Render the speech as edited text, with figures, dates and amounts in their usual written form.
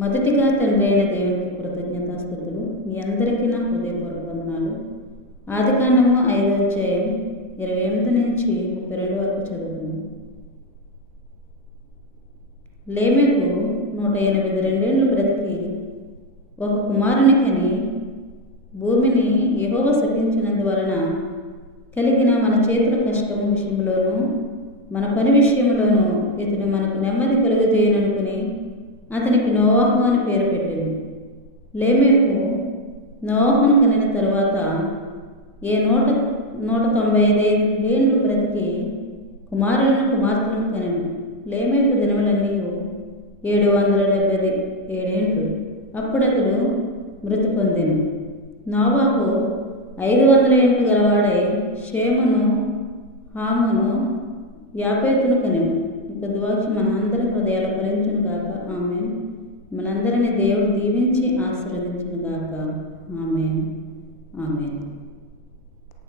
మొదటిగా తండ్రి అయిన దేవునికి కృతజ్ఞతాస్తుతులు. మీ అందరికీ నా హృదయపూర్వక వందనాలు. ఆదికాండము 5వ అధ్యాయం 28 నుంచి 32 వరకు చదువుతున్నాను. లేమెకు 182 ఏళ్ళు బ్రతికి ఒక కుమారుని కని, భూమిని యెహోవా శపించినందువలన కలిగిన మన చేతుల కష్టం విషయంలోనూ మన పని విషయంలోనూ ఇతడు మనకు నెమ్మది కలుగజేయననుకుని అతనికి నోవాహు అని పేరు పెట్టాడు. లేమెకు నోవాహును కనిన తరువాత 195 ఏళ్ళు బ్రతికి కుమారులను కుమార్తెలను కనెను. లేమెకు దినములన్నీ 777 ఏళ్ళు. అప్పుడతడు మృతి పొందెను. నోవాహు 500 ఏళ్ళు గలవాడై షేమును, హామును, యాపేతును కనెను. ఇక దువాక్షి మన అందరి హృదయాలు ఫలించును గాక. ఆమేన్. మనందరినీ దేవుడు దీవించి ఆశీర్వదించును గాక.